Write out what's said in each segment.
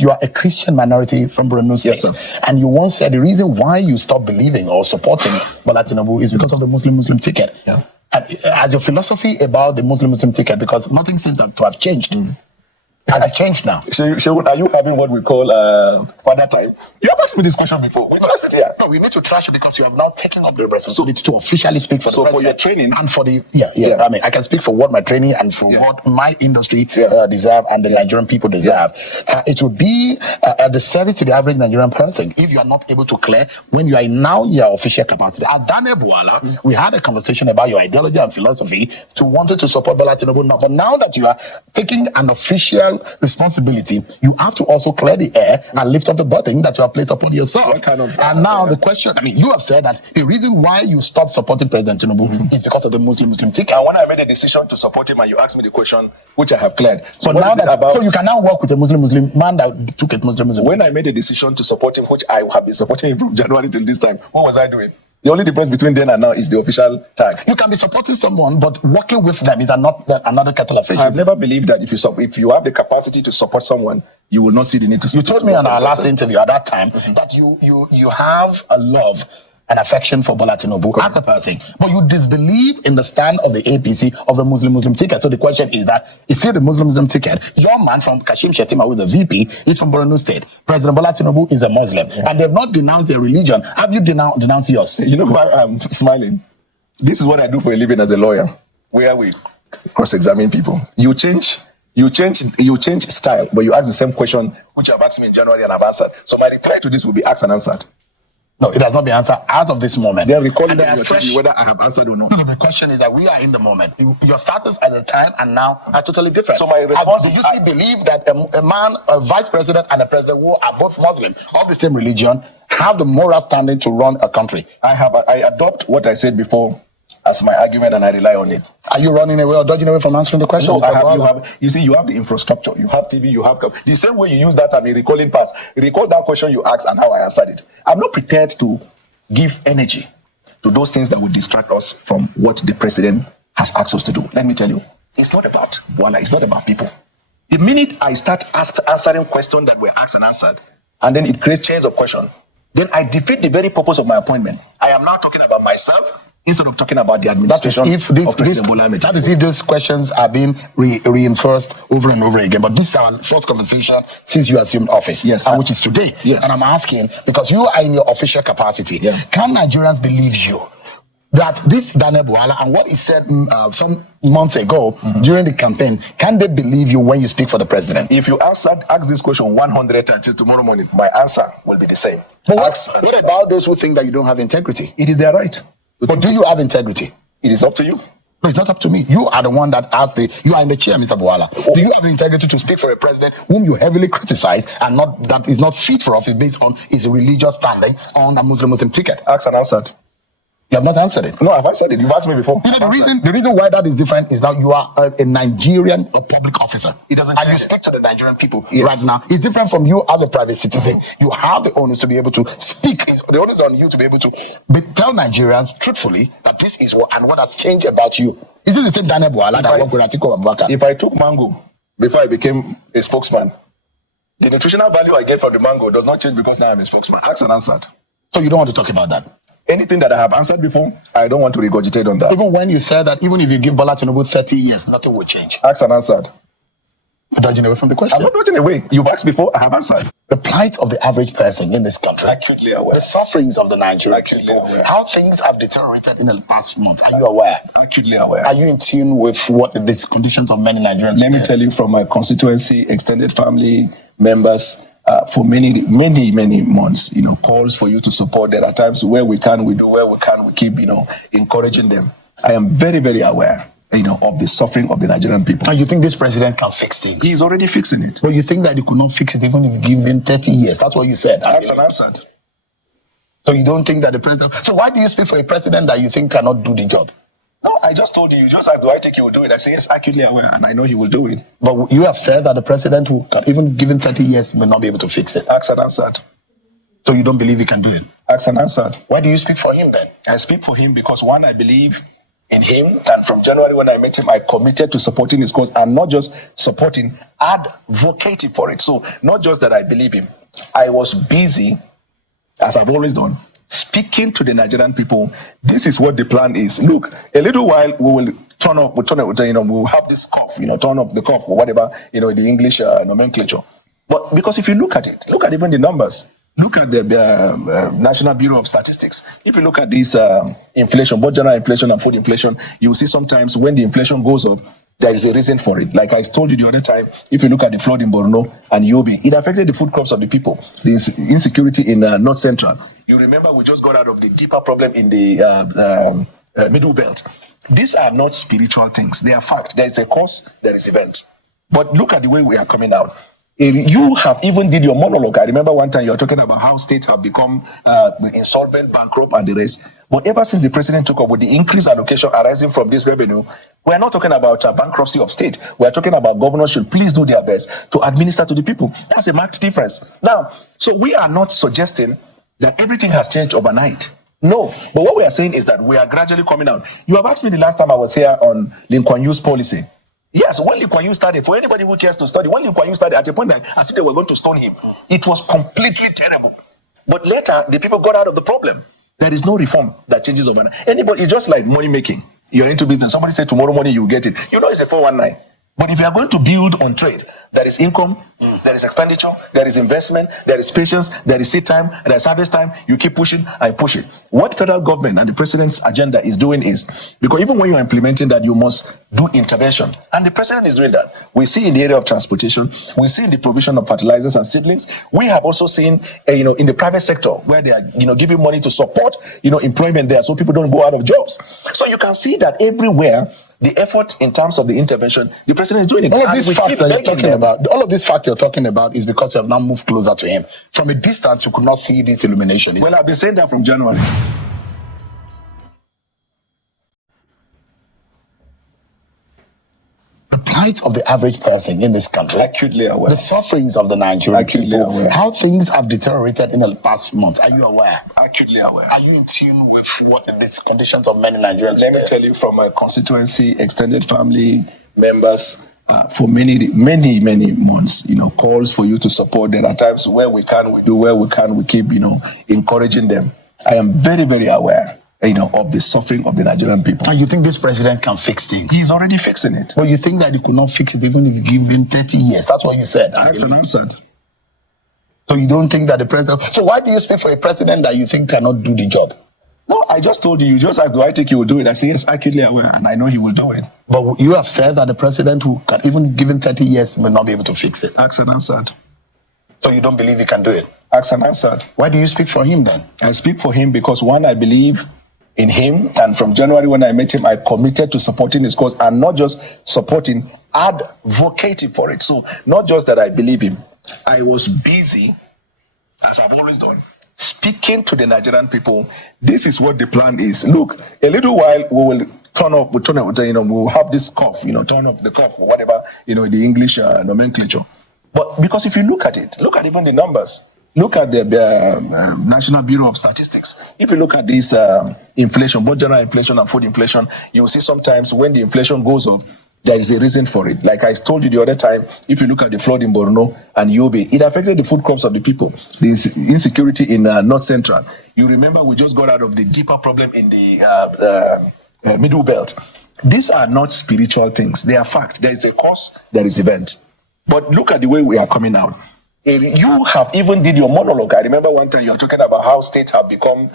you are a Christian minority from Borno State. Yes, sir. And you once said the reason why you stopped believing or supporting Bwala Tinubu is because of the Muslim ticket. Yeah. As your philosophy about the Muslim ticket, because nothing seems to have changed. Has it changed now? Shegun, are you having what we call father time? You have asked me this question before. We trashed it here. No, we need to trash it because you have now taken up the responsibility to officially speak for the president. For your training and for the I mean, I can speak for what my training and for what my industry deserve and the Nigerian people deserve. It would be a disservice to the average Nigerian person if you are not able to clear when you are now your official capacity. At Daniel Bwala, we had a conversation about your ideology and philosophy to wanted to support Bwala Tinubu. But now that you are taking an official responsibility, you have to also clear the air and lift up the burden that you have placed upon yourself. And now the question, I mean, you have said that the reason why you stopped supporting President Tinubu is because of the Muslim ticket. And when I made a decision to support him and you asked me the question, which I have cleared. So now so you can now work with a Muslim man that took a Muslim. When I made a decision to support him, which I have been supporting him from January till this time, what was I doing? The only difference between then and now is the official tag. You can be supporting someone, but working with them is another kettle of fish. I've never believed that if you have the capacity to support someone, you will not see the need to. You told me on our last interview at that time that you have a love and affection for Bwala Tinubu as a person, but you disbelieve in the stand of the APC of the Muslim ticket. So the question is that is still the Muslim ticket. Your man from Kashim Shettima, who is the VP, is from Borno State. President Bwala Tinubu is a Muslim, and they've not denounced their religion. Have you denounced yours? You know why I'm smiling? This is what I do for a living as a lawyer, where we cross-examine people. You change style, but you ask the same question which I've asked me in January and I've answered. So my reply to this will be asked and answered. No, it has not been answered as of this moment. They are recalling whether I have answered or not. The question is that we are in the moment. Your status at the time and now are totally different. So my response do you still believe that a vice president and a president who are both Muslim of the same religion have the moral standing to run a country? I adopt what I said before as my argument and I rely on it. Are you running away or dodging away from answering the question? No, you have the infrastructure, you have TV, you have the same way you use that and recalling past. Recall that question you asked and how I answered it. I'm not prepared to give energy to those things that would distract us from what the president has asked us to do. Let me tell you, it's not about Bwala, it's not about people. The minute I start answering questions that were asked and answered, and then it creates chains of question, then I defeat the very purpose of my appointment. I am now talking about myself instead of talking about the administration of President Bola. That is if these questions are being reinforced over and over again. But this is our first conversation since you assumed office, which is today. Yes. And I'm asking, because you are in your official capacity, can Nigerians believe you that this Daniel Bwala and what he said some months ago during the campaign, can they believe you when you speak for the president? If you ask this question 100 times till tomorrow morning, my answer will be the same. But what about those who think that you don't have integrity? It is their right. But do you have integrity? It is up to you. No, it's not up to me. You are the one that asked you are in the chair, Mr. Bwala. Do you have the integrity to speak for a president whom you heavily criticize and that is not fit for office based on his religious standing on a Muslim ticket? Asked and answered. You have not answered it. No, I've answered it. You've asked me before. The reason why that is different is that you are a Nigerian public officer. And you speak to the Nigerian people right now. It's different from you as a private citizen. You have the onus to be able to speak. The onus on you to be able to tell Nigerians truthfully that this is what has changed about you. Is this the same Daniel Bwala that worked with Atiku Abubakar? If I took mango before I became a spokesman, the nutritional value I get from the mango does not change because now I'm a spokesman. Asked and answered. So you don't want to talk about that? Anything that I have answered before, I don't want to regurgitate on that. Even when you said that even if you give Bwala Tinubu 30 years, nothing will change. Asked and answered. You're dodging away from the question. I'm not dodging away. You've asked before, I have answered. The plight of the average person in this country. Acutely aware. The sufferings of the Nigerian people. How things have deteriorated in the past month. Are you aware? Acutely aware. Are you in tune with what the conditions of many Nigerians? Let me tell you from my constituency, extended family members, for many months, calls for you to support. There are times where we can, we do, where we can, we keep, encouraging them. I am very, very aware, of the suffering of the Nigerian people. And you think this president can fix things? He's already fixing it. But you think that he could not fix it even if you give him 30 years? That's what you said. Asked and answered. So you don't think that the president... So why do you speak for a president that you think cannot do the job? No, I just told you just asked, do I think he will do it? I say, yes, acutely aware, and I know he will do it. But you have said that the president who can, even given 30 years, will not be able to fix it. Asked and answered. So you don't believe he can do it? Asked and answered. Why do you speak for him then? I speak for him because, one, I believe in him, and from January when I met him, I committed to supporting his cause, and not just supporting, advocating for it. So not just that I believe him, I was busy, as I've always done, speaking to the Nigerian people. This is what the plan is. Look, a little while we will we'll have this cough, turn up the cough or whatever, the English nomenclature. But because if you look at it, look at even the numbers. Look at the National Bureau of Statistics. If you look at this inflation, both general inflation and food inflation, you will see sometimes when the inflation goes up, there is a reason for it. Like I told you the other time, if you look at the flood in Borno and Yobe, it affected the food crops of the people, the insecurity in North Central. You remember we just got out of the deeper problem in the Middle Belt. These are not spiritual things. They are fact. There is a cause, there is event. But look at the way we are coming out. You have even did your monologue. I remember one time you were talking about how states have become insolvent, bankrupt, and the rest. But ever since the president took up with the increased allocation arising from this revenue, we are not talking about bankruptcy of state. We are talking about governors should please do their best to administer to the people. That's a marked difference. Now, so we are not suggesting that everything has changed overnight. No, but what we are saying is that we are gradually coming out. You have asked me the last time I was here on Lee Kuan Yew's policy. Yes, when Lee Kuan Yew started, for anybody who cares to study, when Lee Kuan Yew started, at a point as if they were going to stone him, it was completely terrible. But later, the people got out of the problem. There is no reform that changes overnight. Anybody, it's just like money making. You're into business. Somebody said tomorrow morning you will get it. It's a 419. But if you are going to build on trade, there is income, there is expenditure, there is investment, there is patience, there is seed time, there is harvest time. You keep pushing, I push it. What federal government and the president's agenda is doing is, because even when you are implementing that, you must do intervention. And the president is doing that. We see in the area of transportation, we see in the provision of fertilizers and seedlings. We have also seen, in the private sector where they are, giving money to support, employment there so people don't go out of jobs. So you can see that everywhere, the effort in terms of the intervention, the president is doing it. All of these facts you're talking about is because you have now moved closer to him. From a distance, you could not see this illumination. Well, I've been saying that from January. The plight of the average person in this country, acutely aware. The sufferings of the Nigerian people, aware. How things have deteriorated in the past month. Are you aware? Acutely aware. Are you in tune with what the conditions of many Nigerians? Let me tell you, from my constituency, extended family members, for many months, calls for you to support. There are times where we can, we do, where we can, we keep, encouraging them. I am very, very aware, of the suffering of the Nigerian people. And you think this president can fix things? He's already fixing it. But you think that he could not fix it even if you give him 30 years? That's what you said. That's an answer. So you don't think that the president... So why do you speak for a president that you think cannot do the job? No, I just told you. You just asked, do I think he will do it? I say, yes, acutely aware, and I know he will do it. But you have said that the president who can, even given 30 years, will not be able to fix it. Asked and answered. So you don't believe he can do it? Asked and answered. Why do you speak for him then? I speak for him because, one, I believe in him, and from January when I met him, I committed to supporting his cause, and not just supporting, advocating for it. So not just that I believe him, I was busy, as I've always done, speaking to the Nigerian people. This is what the plan is. Look, a little while we will we'll have this cough, turn up the cough or whatever, the English nomenclature. But because if you look at it, look at even the numbers. Look at the National Bureau of Statistics. If you look at this inflation, both general inflation and food inflation, you will see sometimes when the inflation goes up, there is a reason for it. Like I told you the other time, if you look at the flood in Borno and Yobe, it affected the food crops of the people, the insecurity in North Central. You remember we just got out of the deeper problem in the Middle Belt. These are not spiritual things. They are fact. There is a cause, there is event. But look at the way we are coming out. You have even did your monologue. I remember one time you were talking about how states have become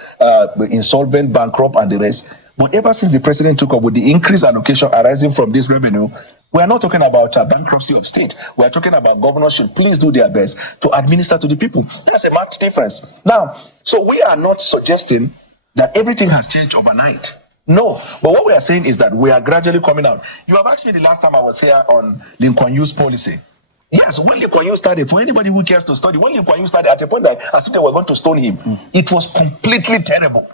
insolvent, bankrupt, and the rest. But ever since the president took up with the increased allocation arising from this revenue, we are not talking about bankruptcy of state. We are talking about governors should please do their best to administer to the people. That's a marked difference. Now, so we are not suggesting that everything has changed overnight. No, but what we are saying is that we are gradually coming out. You have asked me the last time I was here on Lee Kuan Yew's policy. Yes, when Lee Kuan Yew started, for anybody who cares to study, when Lee Kuan Yew started, at a point as if they were going to stone him, it was completely terrible.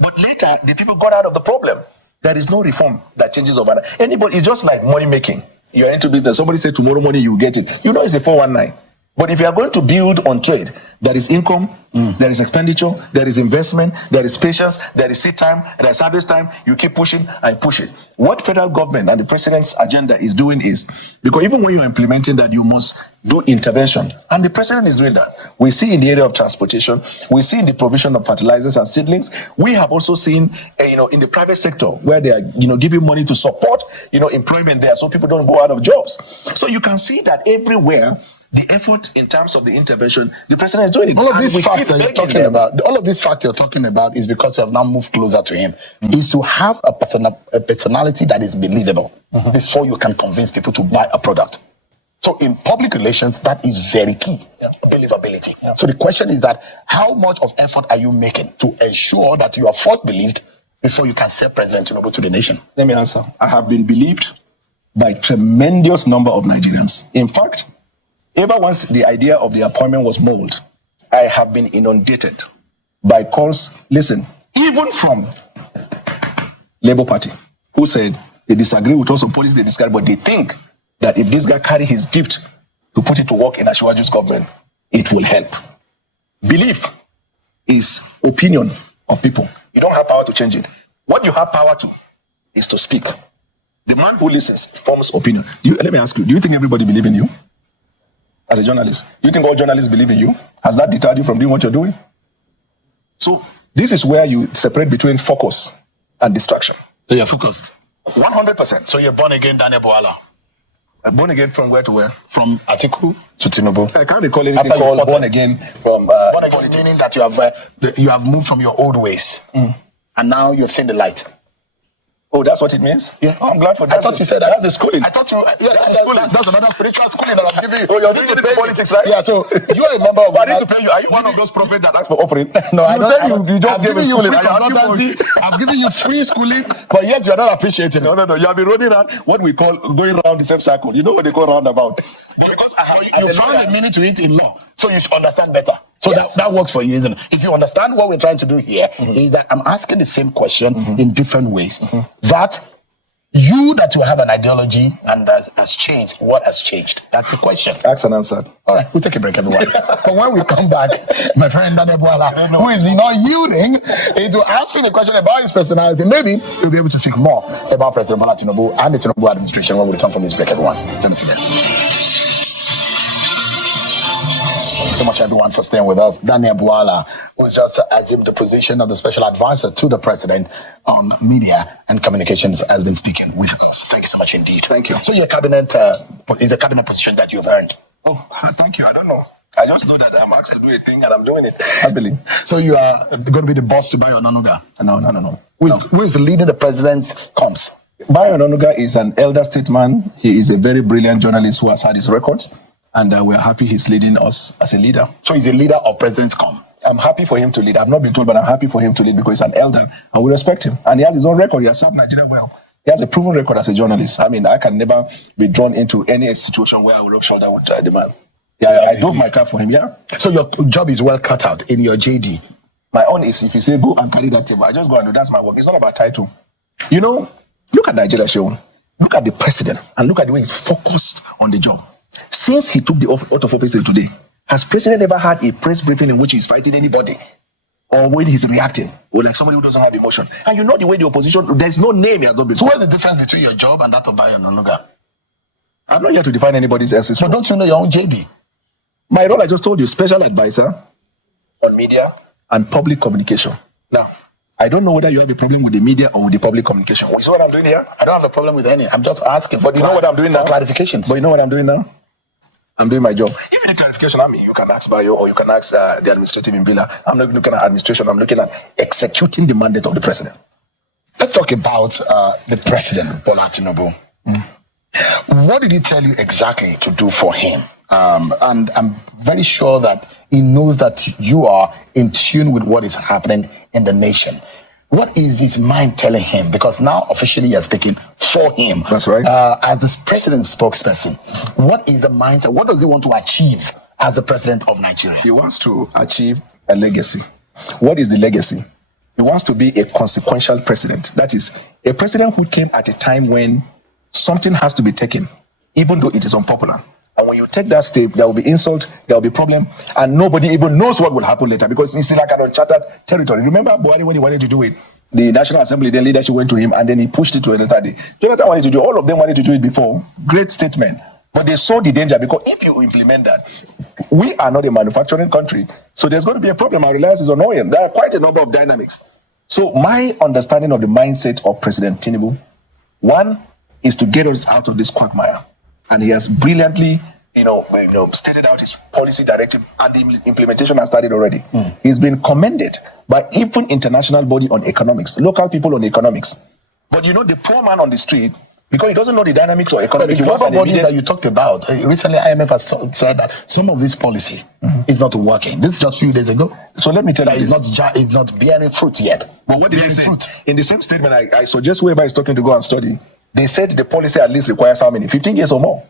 But later, the people got out of the problem. There is no reform that changes overnight. Anybody, it's just like money making. You're into business. Somebody said tomorrow morning you will get it. It's a 419. But if you are going to build on trade, there is income, there is expenditure, there is investment, there is patience, there is seed time, there is harvest time. You keep pushing and pushing. What federal government and the president's agenda is doing is, because even when you're implementing that, you must do intervention. And the president is doing that. We see in the area of transportation, we see in the provision of fertilizers and seedlings. We have also seen, in the private sector where they are, giving money to support, employment there so people don't go out of jobs. So you can see that everywhere, the effort in terms of the intervention, the president is doing it. All of these facts that you're talking about, all of these facts you're talking about is because you have now moved closer to him. Is to have a personality that is believable before you can convince people to buy a product. So in public relations, that is very key, believability. So the question is that how much of effort are you making to ensure that you are first believed before you can say President Tinubu to the nation? Let me answer. I have been believed by a tremendous number of Nigerians. In fact, ever once the idea of the appointment was mulled, I have been inundated by calls, listen, even from Labour Party, who said they disagree with us on policy, they disagree, but they think that if this guy carry his gift to put it to work in Asiwaju's government, it will help. Belief is opinion of people. You don't have power to change it. What you have power to is to speak. The man who listens forms opinion. Let me ask you, do you think everybody believes in you? As a journalist, do you think all journalists believe in you? Has that deterred you from doing what you're doing? So this is where you separate between focus and distraction. So you're focused. 100%. So you're born again, Daniel Bwala. Born again from where to where? From Atiku to Tinubu. I can't recall anything called born again from born again politics. Meaning that you have moved from your old ways, and now you have seen the light. Oh, that's what it means? Yeah. Oh, I'm glad for that. I thought you said that. That's the schooling. I thought you. Yeah, that's schooling. That's another spiritual schooling that I'm giving you. Oh, you're doing it in politics, right? Yeah. So you are a member of. I need to pay you. Are you one of those prophets that ask for offering? No, I don't. Said you just I've gave given you schooling. free consultancy. I've given you free schooling, but yet you're not appreciating it. No. You have been running around what we call going around the same circle. You know what they call roundabout. But because you found a meaning to it in law, so you should understand better. So that works for you, isn't it? If you understand what we're trying to do here, is that I'm asking the same question in different ways. That you have an ideology and has changed. What has changed? That's the question. Asked and answered. All right, we'll take a break, everyone. But when we come back, my friend Daniel Bwala, who is not yielding, into asking a question about his personality, maybe he'll be able to speak more about President Bola Tinubu and the Tinubu administration when we return from this break, everyone. Let me see that. So much, everyone, for staying with us. Daniel Bwala was just assumed the position of the special advisor to the president on media and communications, has been speaking with us. Thank you so much indeed. Thank you. So your cabinet is a cabinet position that you've earned. Oh, thank you. I don't know. I just know that I'm asked to do a thing and I'm doing it happily. So you are going to be the boss to Bayo Onanuga? No. Who is leading the president's comms? Bayo Onanuga is an elder statesman. He is a very brilliant journalist who has had his records. And we're happy he's leading us as a leader. So he's a leader of President's Com. I'm happy for him to lead. I've not been told, but I'm happy for him to lead because he's an elder and we respect him. And he has his own record. He has served Nigeria well. He has a proven record as a journalist. I mean, I can never be drawn into any situation where I would rub shoulder with the man. Yeah, I drove my car for him, yeah. So your job is well cut out in your JD. My own is, if you say, go and carry that table, I just go and do that's my work. It's not about title. You know, look at Nigeria, Seun. Look at the president and look at the way he's focused on the job. Since he took the oath of office today, has president ever had a press briefing in which he's fighting anybody? Or when he's reacting? Or like somebody who doesn't have emotion? And you know the way the opposition, there's no name he has not been. So what's the difference between your job and that of Bayo Onanuga? I'm not here to define anybody's essence. But don't you know your own JD? My role, I just told you, special advisor on media and public communication. Now, I don't know whether you have a problem with the media or with the public communication. You see what I'm doing here? I don't have a problem with any. I'm just asking. But you know what I'm doing now? Clarifications. But you know what I'm doing now? I'm doing my job. If you need clarification, you can ask Bayo or you can ask the administrative in Bwala. I'm not looking at administration. I'm looking at executing the mandate of the president. Let's talk about the president, Bola Tinubu. What did he tell you exactly to do for him? And I'm very sure that he knows that you are in tune with what is happening in the nation. What is his mind telling him? Because now officially you're speaking for him. That's right. As the president's spokesperson, what is the mindset? What does he want to achieve as the president of Nigeria? He wants to achieve a legacy. What is the legacy? He wants to be a consequential president. That is, a president who came at a time when something has to be taken, even though it is unpopular. And when you take that step, there will be insult, there will be problem, and nobody even knows what will happen later because it's like an uncharted territory. Remember Bwala when he wanted to do it? The National Assembly, then leadership went to him and then he pushed it to a later day. Jonathan wanted to do, all of them wanted to do it before. Great statement. But they saw the danger because if you implement that, we are not a manufacturing country. So there's going to be a problem. Our reliance is on oil. There are quite a number of dynamics. So my understanding of the mindset of President Tinubu, one is to get us out of this quagmire. And he has brilliantly, stated out his policy directive, and the implementation has started already. He's been commended by even international body on economics, local people on economics. But the poor man on the street, because he doesn't know the dynamics of economics. The global bodies that you talked about, recently IMF has said that some of this policy is not working. This is just a few days ago. So let me tell you, it's not bearing fruit yet. But what did they say? In the same statement, I suggest whoever is talking to go and study. They said the policy at least requires how many? 15 years or more.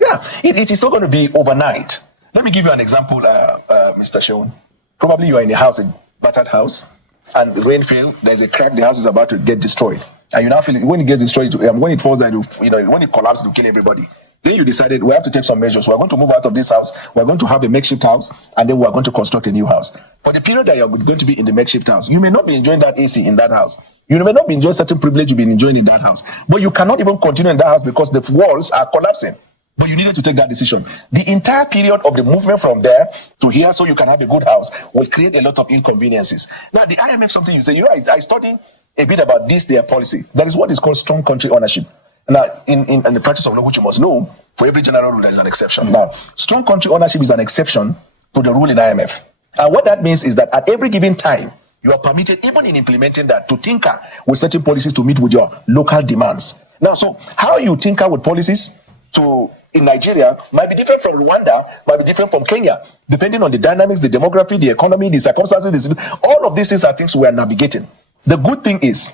Yeah, it is not going to be overnight. Let me give you an example, Mr. Seun. Probably you are in a house, a battered house, and the rain fell, there's a crack, the house is about to get destroyed. And you now feel when it gets destroyed, when it falls down, when it collapses, to kill everybody. Then you decided we have to take some measures. We're going to move out of this house. We're going to have a makeshift house, and then we're going to construct a new house. For the period that you're going to be in the makeshift house, you may not be enjoying that AC in that house. You may not be enjoying certain privilege you've been enjoying in that house. But you cannot even continue in that house because the walls are collapsing. But you needed to take that decision. The entire period of the movement from there to here so you can have a good house will create a lot of inconveniences. Now, the IMF, something you say, I studied a bit about their policy. That is what is called strong country ownership. Now, in the practice of law, which you must know, for every general rule, there is an exception. Now, strong country ownership is an exception to the rule in IMF. And what that means is that at every given time, you are permitted, even in implementing that, to tinker with certain policies to meet with your local demands. Now, so how you tinker with policies in Nigeria might be different from Rwanda, might be different from Kenya, depending on the dynamics, the demography, the economy, the circumstances. All of these things are things we are navigating. The good thing is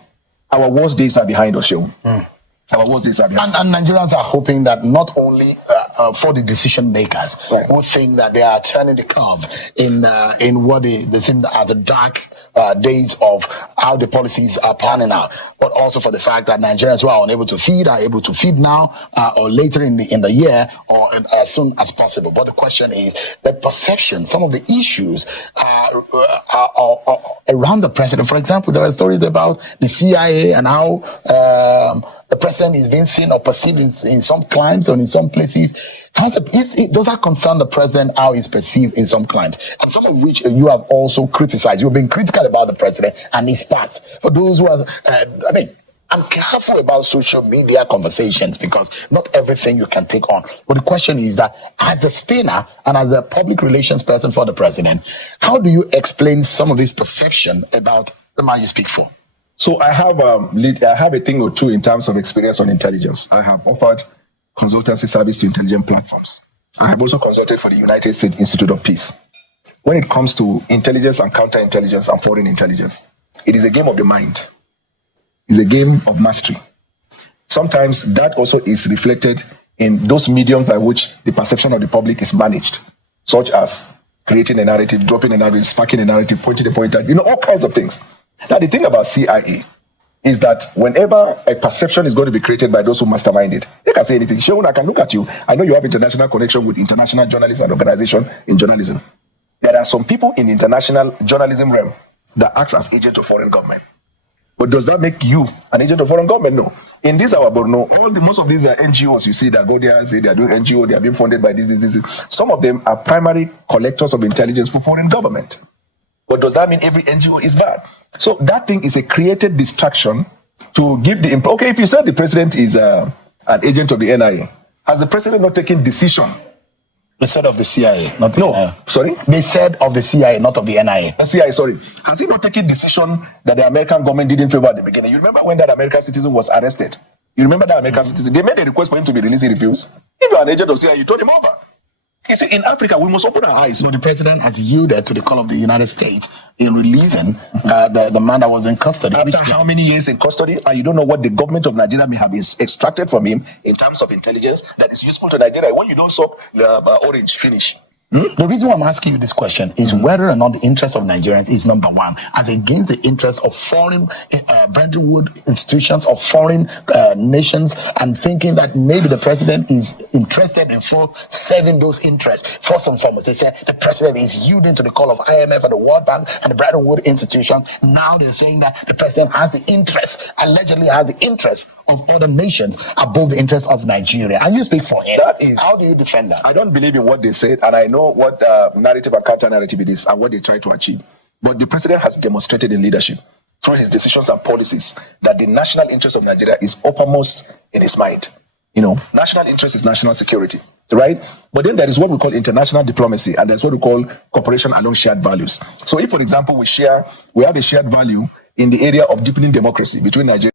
our worst days are behind us, Seun. Our worst days are behind us. And Nigerians are hoping that not only for the decision makers who think that they are turning the curve in what they seem as the dark days of how the policies are panning out, but also for the fact that Nigerians who are unable to feed are able to feed now or later in the year or as soon as possible. But the question is the perception, some of the issues are around the president. For example, there are stories about the CIA and how the president is being seen or perceived in some climes or in some places. Does that concern the president, how he's perceived in some climes? And some of which you have also criticized. You've been critical about the president and his past. For those who are, I'm careful about social media conversations because not everything you can take on. But the question is that as the spinner and as a public relations person for the president, how do you explain some of this perception about the man you speak for? So I have a thing or two in terms of experience on intelligence. I have offered consultancy service to intelligence platforms. I have also consulted for the United States Institute of Peace. When it comes to intelligence and counterintelligence and foreign intelligence, it is a game of the mind. It's a game of mastery. Sometimes that also is reflected in those mediums by which the perception of the public is managed, such as creating a narrative, dropping a narrative, sparking a narrative, pointing a pointer, all kinds of things. Now, the thing about CIA is that whenever a perception is going to be created by those who mastermind it, they can say anything. Seun, I can look at you. I know you have international connection with international journalists and organizations in journalism. There are some people in the international journalism realm that acts as agent of foreign government. But does that make you an agent of foreign government? No. In this our Borno, most of these are NGOs. You see that go there, say they are doing NGO, they are being funded by this. Some of them are primary collectors of intelligence for foreign government. But does that mean every NGO is bad? So that thing is a created distraction to give the okay. If you said the president is an agent of the NIA, has the president not taken decision? They said of the CIA, not the NIA. Sorry? They said of the CIA, not of the NIA. CIA, sorry. Has he not taken decision that the American government didn't favor at the beginning? You remember when that American citizen was arrested? You remember that American citizen? They made a request for him to be released, he refused. If you're an agent of CIA, you turn him over. You see, in Africa, we must open our eyes. So the president has yielded to the call of the United States in releasing the man that was in custody. After how many years in custody? And you don't know what the government of Nigeria may have extracted from him in terms of intelligence that is useful to Nigeria. When you don't suck orange, finish. The reason why I'm asking you this question is whether or not the interest of Nigerians is number one, as against the interest of foreign Bretton Woods institutions of foreign nations, and thinking that maybe the president is interested in serving those interests. First and foremost, they say the president is yielding to the call of IMF and the World Bank and the Bretton Woods institutions. Now they're saying that the president has the interest, allegedly has the interest of other nations above the interest of Nigeria. And you speak for him. How do you defend that? I don't believe in what they said, and I know what narrative and counter narrative it is and what they try to achieve. But the president has demonstrated in leadership through his decisions and policies that the national interest of Nigeria is uppermost in his mind. National interest is national security, right? But then there is what we call international diplomacy, and there's what we call cooperation along shared values. So if, for example, we have a shared value in the area of deepening democracy between Nigeria.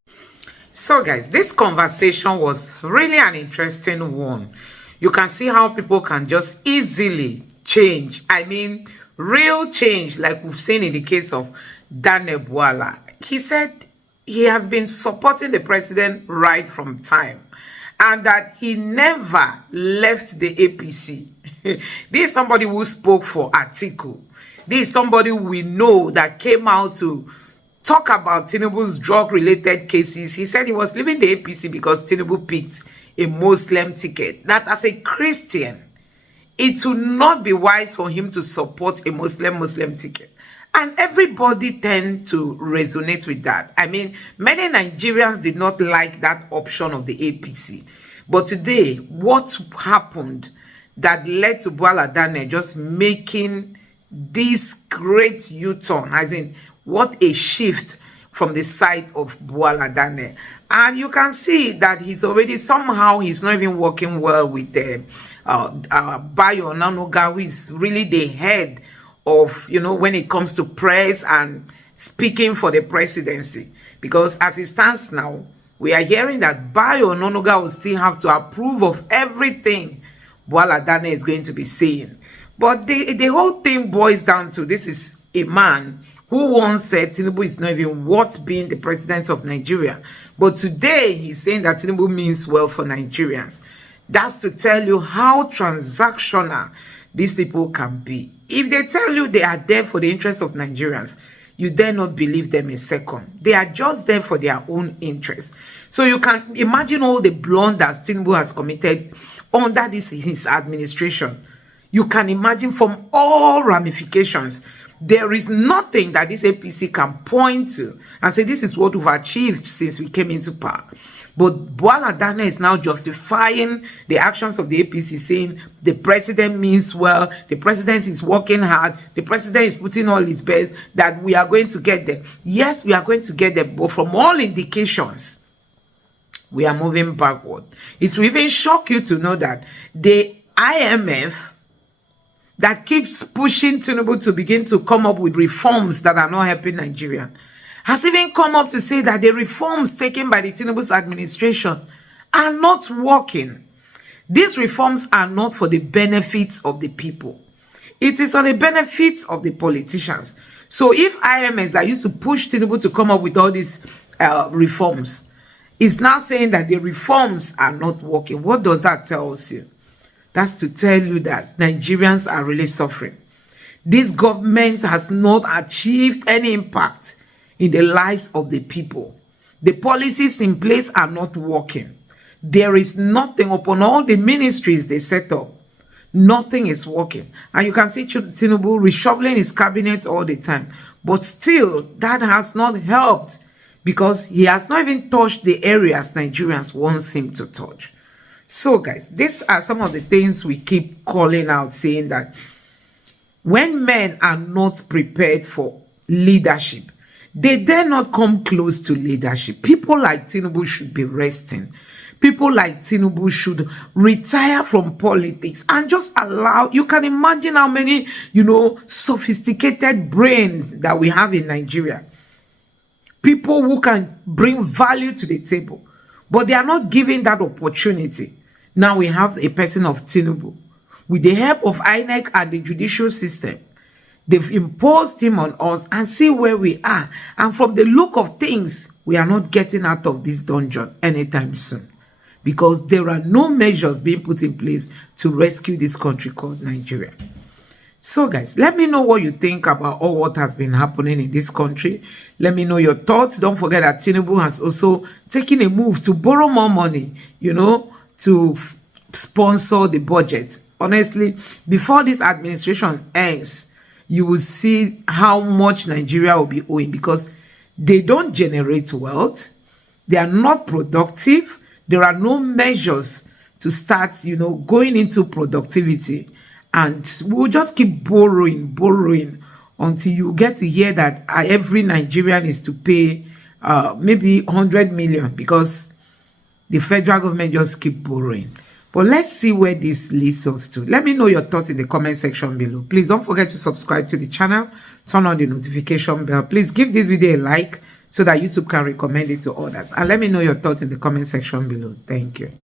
So guys, this conversation was really an interesting one. You can see how people can just easily change. I mean, real change, like we've seen in the case of Daniel Bwala. He said he has been supporting the president right from time, and that he never left the APC. This is somebody who spoke for Atiku. This is somebody we know that came out to talk about Tinubu's drug-related cases. He said he was leaving the APC because Tinubu picked a Muslim ticket. That as a Christian, it would not be wise for him to support a Muslim ticket. And everybody tend to resonate with that. I mean, many Nigerians did not like that option of the APC. But today, what happened that led to Bwala Daniel just making this great U-turn, as in, what a shift from the side of Bwala Daniel. And you can see that he's already, somehow, he's not even working well with Bayo Onanuga, who is really the head of, when it comes to press and speaking for the presidency. Because as it stands now, we are hearing that Bayo Onanuga will still have to approve of everything Bwala Daniel is going to be saying. But the whole thing boils down to, this is a man who once said Tinubu is not even worth being the president of Nigeria. But today, he's saying that Tinubu means well for Nigerians. That's to tell you how transactional these people can be. If they tell you they are there for the interest of Nigerians, you dare not believe them a second. They are just there for their own interest. So you can imagine all the blunders Tinubu has committed under his administration. You can imagine from all ramifications. There is nothing that this APC can point to and say this is what we've achieved since we came into power. But Bwala Daniel is now justifying the actions of the APC, saying the president means well, the president is working hard, the president is putting all his best, that we are going to get there. Yes, we are going to get there, but from all indications, we are moving backward. It will even shock you to know that the IMF that keeps pushing Tinubu to begin to come up with reforms that are not helping Nigeria has even come up to say that the reforms taken by the Tinubu's administration are not working. These reforms are not for the benefits of the people. It is for the benefits of the politicians. So if IMS that used to push Tinubu to come up with all these reforms is now saying that the reforms are not working, what does that tell you? That's to tell you that Nigerians are really suffering. This government has not achieved any impact in the lives of the people. The policies in place are not working. There is nothing upon all the ministries they set up. Nothing is working. And you can see Tinubu reshuffling his cabinet all the time. But still, that has not helped because he has not even touched the areas Nigerians want him to touch. So guys, these are some of the things we keep calling out, saying that when men are not prepared for leadership, they dare not come close to leadership. People like Tinubu should be resting. People like Tinubu should retire from politics and just allow, you can imagine how many, sophisticated brains that we have in Nigeria. People who can bring value to the table, but they are not given that opportunity. Now we have a person of Tinubu. With the help of INEC and the judicial system, they've imposed him on us and see where we are. And from the look of things, we are not getting out of this dungeon anytime soon. Because there are no measures being put in place to rescue this country called Nigeria. So guys, let me know what you think about all what has been happening in this country. Let me know your thoughts. Don't forget that Tinubu has also taken a move to borrow more money, to sponsor the budget. Honestly, before this administration ends, you will see how much Nigeria will be owing, because they don't generate wealth. They are not productive. There are no measures to start, going into productivity. And we'll just keep borrowing until you get to hear that every Nigerian is to pay maybe 100 million, because the federal government just keep borrowing. But let's see where this leads us to. Let me know your thoughts in the comment section below. Please don't forget to subscribe to the channel, turn on the notification bell. Please give this video a like so that YouTube can recommend it to others. And let me know your thoughts in the comment section below. Thank you.